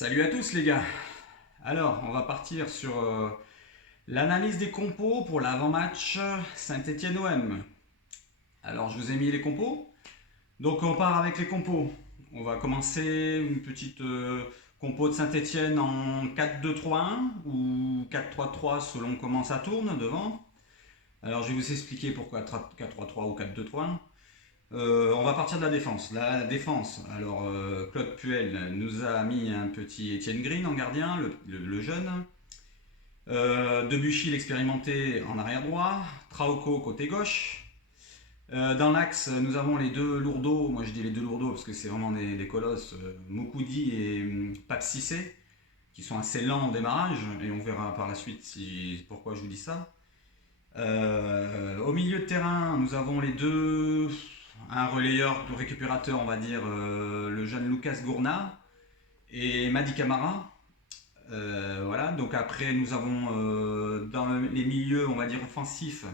Salut à tous les gars. Alors, on va partir sur l'analyse des compos pour l'avant-match Saint-Étienne-OM. Alors, je vous ai mis les compos. Donc, on part avec les compos. On va commencer une petite compo de Saint-Étienne en 4-2-3-1 ou 4-3-3 selon comment ça tourne devant. Alors, je vais vous expliquer pourquoi 4-3-3 ou 4-2-3-1. On va partir de la défense. La défense, alors Claude Puel nous a mis un petit Étienne Green en gardien, le jeune. Debuchy l'expérimenté en arrière droit. Trauco côté gauche. Dans l'axe, nous avons les deux lourdeaux. Moi je dis les deux lourdeaux parce que c'est vraiment des colosses. Moukoudi et Pape Cissé, qui sont assez lents au démarrage. Et on verra par la suite pourquoi je vous dis ça. Au milieu de terrain, nous avons les deux, un relayeur, récupérateur, on va dire, le jeune Lucas Gourna et Madi Camara. Voilà, donc après nous avons dans les milieux, on va dire, offensifs,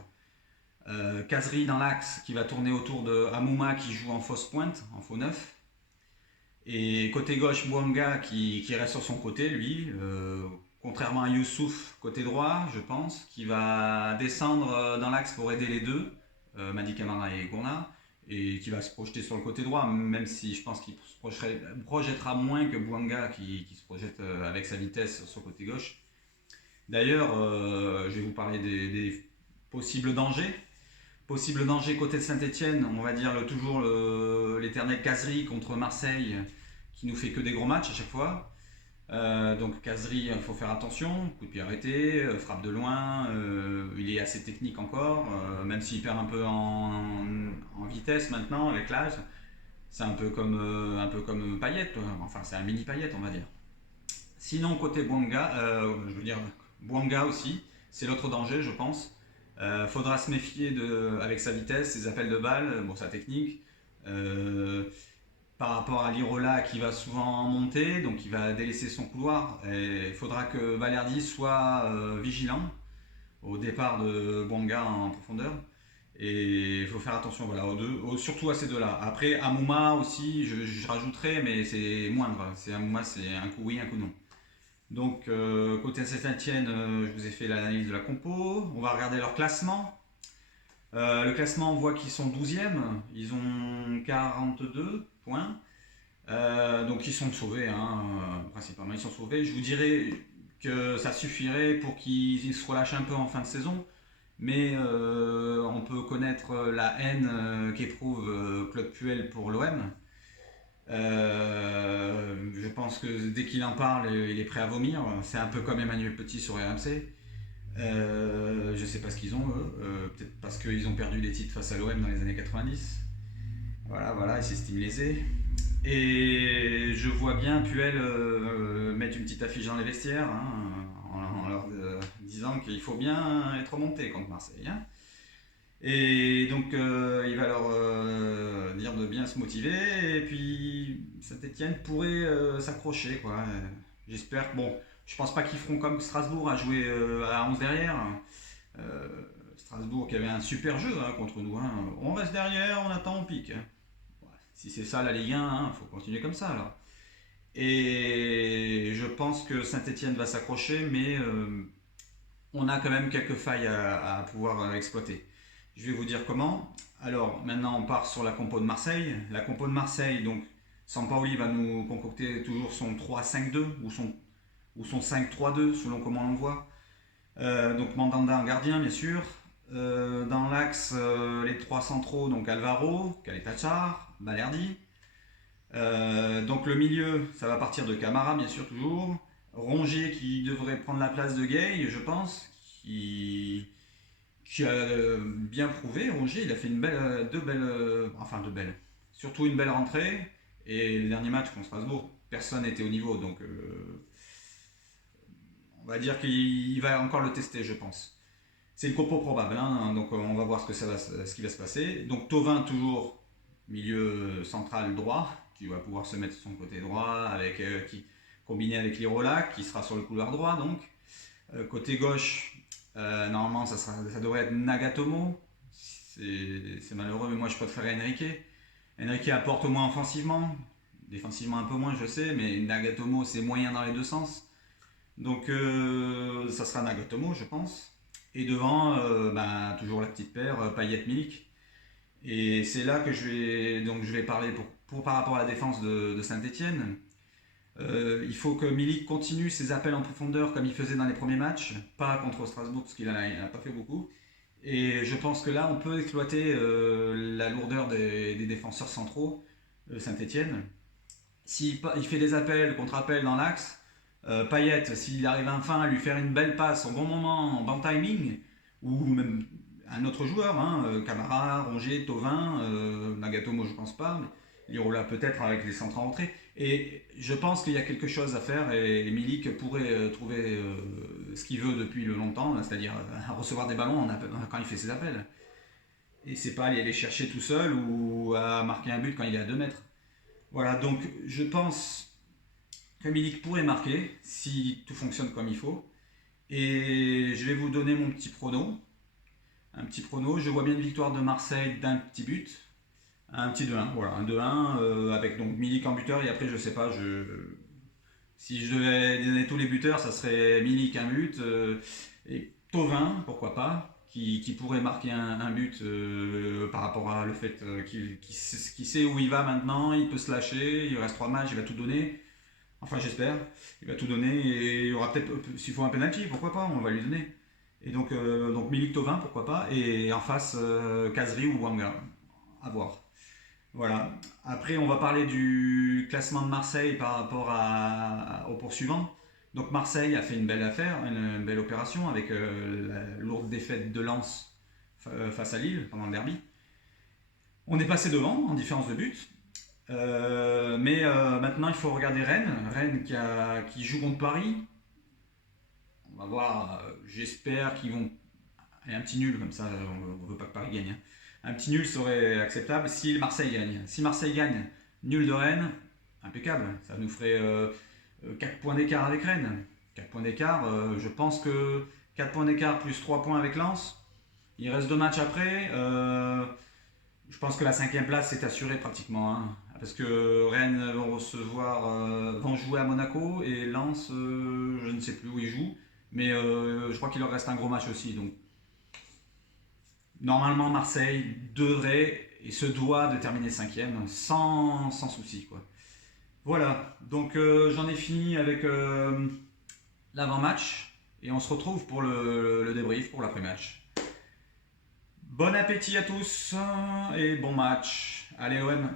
Kazri dans l'axe qui va tourner autour de Amouma qui joue en fausse pointe, en faux neuf. Et côté gauche, Bouanga qui reste sur son côté, lui, contrairement à Youssouf, côté droit, je pense, qui va descendre dans l'axe pour aider les deux, Madi Camara et Gourna, et qui va se projeter sur le côté droit, même si je pense qu'il se projettera moins que Bouanga qui se projette avec sa vitesse sur le côté gauche. D'ailleurs, je vais vous parler des possibles dangers. Possible danger côté de Saint-Etienne, on va dire toujours l'éternel Kazri contre Marseille qui nous fait que des gros matchs à chaque fois. Donc Kazri, il faut faire attention, coup de pied arrêté, frappe de loin, il est assez technique encore, même s'il perd en vitesse maintenant avec l'âge. C'est un peu comme Payet, enfin c'est un mini Payet on va dire. Sinon côté Bouanga, je veux dire Bouanga aussi, c'est l'autre danger je pense. Faudra se méfier avec sa vitesse, ses appels de balles, bon, sa technique. Euh, Par rapport à Lirola qui va souvent monter, donc il va délaisser son couloir. Il faudra que Balerdi soit vigilant au départ de Bouanga en profondeur. Et il faut faire attention voilà, surtout à ces deux-là. Après, Amouma aussi, je rajouterai, mais c'est moindre. Amouma, c'est un coup oui, un coup non. Donc, côté Saint-Etienne, je vous ai fait l'analyse de la compo. On va regarder leur classement. Le classement, on voit qu'ils sont 12e. Ils ont 42 points. Donc, ils sont sauvés, hein, principalement. Ils sont sauvés. Je vous dirais que ça suffirait pour qu'ils se relâchent un peu en fin de saison. Mais on peut connaître la haine qu'éprouve Claude Puel pour l'OM. Je pense que dès qu'il en parle, il est prêt à vomir. C'est un peu comme Emmanuel Petit sur RMC. Je sais pas ce qu'ils ont, eux. Peut-être parce qu'ils ont perdu des titres face à l'OM dans les années 90. Voilà, voilà, ils s'estiment lésés. Et je vois bien Puel mettre une petite affiche dans les vestiaires en leur disant qu'il faut bien être monté contre Marseille. Hein. Et donc il va leur dire de bien se motiver et puis Saint-Etienne pourrait s'accrocher quoi. J'espère que bon, je pense pas qu'ils feront comme Strasbourg à jouer à 11 derrière. Euh, Strasbourg qui avait un super jeu hein, contre nous. Hein. On reste derrière, on attend, on pique. Hein. Ouais, si c'est ça la Ligue 1, hein, faut continuer comme ça alors. Et je pense que Saint-Etienne va s'accrocher, mais on a quand même quelques failles à pouvoir exploiter. Je vais vous dire comment. Alors maintenant on part sur la compo de Marseille. La compo de Marseille, donc Sampaoli va nous concocter toujours son 3-5-2 ou son 5-3-2 selon comment on le voit. Donc Mandanda en gardien bien sûr. Dans l'axe, les trois centraux, donc Alvaro, Kaletachar, Balerdi. Donc le milieu, ça va partir de Camara bien sûr toujours. Rongier qui devrait prendre la place de Gay, je pense, qui a bien prouvé. Rongier, il a fait deux belles, surtout une belle rentrée. Et le dernier match contre Strasbourg, personne n'était au niveau, donc on va dire qu'il va encore le tester, je pense. C'est une compo probable, hein, donc on va voir ce qui va se passer. Donc Tovin toujours milieu central droit, qui va pouvoir se mettre sur son côté droit, combiné avec Lirola, qui sera sur le couloir droit donc. Côté gauche, normalement ça devrait être Nagatomo. C'est malheureux, mais moi je préférerais Enrique. Enrique apporte au moins offensivement. Défensivement un peu moins, je sais, mais Nagatomo c'est moyen dans les deux sens. Donc ça sera Nagatomo, je pense. Et devant, toujours la petite paire, Payet-Milik. Et c'est là que je vais parler par rapport à la défense de Saint-Etienne. Il faut que Milik continue ses appels en profondeur comme il faisait dans les premiers matchs, pas contre Strasbourg parce qu'il n'a pas fait beaucoup. Et je pense que là, on peut exploiter la lourdeur des défenseurs centraux de Saint-Etienne. S'il fait des appels, contre-appels dans l'axe, Payet, s'il arrive enfin à lui faire une belle passe au bon moment, en bon timing, ou même un autre joueur, Camara, Rongier, Thauvin, Nagatomo, je pense pas, mais Lirola peut-être avec les centres en entrée. Et je pense qu'il y a quelque chose à faire et Milik pourrait trouver ce qu'il veut depuis le longtemps, c'est-à-dire recevoir des ballons quand il fait ses appels. Et c'est pas aller les chercher tout seul ou à marquer un but quand il est à 2 mètres. Voilà, donc je pense que Milik pourrait marquer si tout fonctionne comme il faut. Et je vais vous donner mon petit prono. Un petit prono, je vois bien une victoire de Marseille d'un petit but. Un petit 2-1, voilà, un 2-1 avec donc Milik en buteur et après je sais pas, si je devais donner tous les buteurs, ça serait Milik un but et Thauvin, pourquoi pas, qui pourrait marquer un but par rapport à le fait qu'il sait où il va maintenant, il peut se lâcher, il reste 3 matchs, il va tout donner. Enfin j'espère, il va tout donner et il y aura peut-être, s'il faut un penalty, pourquoi pas, on va lui donner. Et donc Milik Thauvin, pourquoi pas, et en face Kazri ou Wanga, à voir. Voilà. Après, on va parler du classement de Marseille par rapport au poursuivant. Donc Marseille a fait une belle affaire, une belle opération avec la lourde défaite de Lens face à Lille pendant le derby. On est passé devant en différence de but. Mais maintenant, il faut regarder Rennes. Rennes qui joue contre Paris. On va voir. J'espère qu'ils vont. Et un petit nul, comme ça, on ne veut pas que Paris gagne. Un petit nul serait acceptable si Marseille gagne. Si Marseille gagne, nul de Rennes, impeccable. Ça nous ferait 4 points d'écart avec Rennes. 4 points d'écart, je pense que 4 points d'écart plus 3 points avec Lens. Il reste 2 matchs après. Je pense que la 5e place est assurée pratiquement. Parce que Rennes vont jouer à Monaco et Lens, je ne sais plus où ils jouent. Mais je crois qu'il leur reste un gros match aussi. Donc normalement, Marseille devrait et se doit de terminer 5e sans souci, quoi. Voilà, donc j'en ai fini avec l'avant-match et on se retrouve pour le débrief pour l'après-match. Bon appétit à tous et bon match. Allez OM.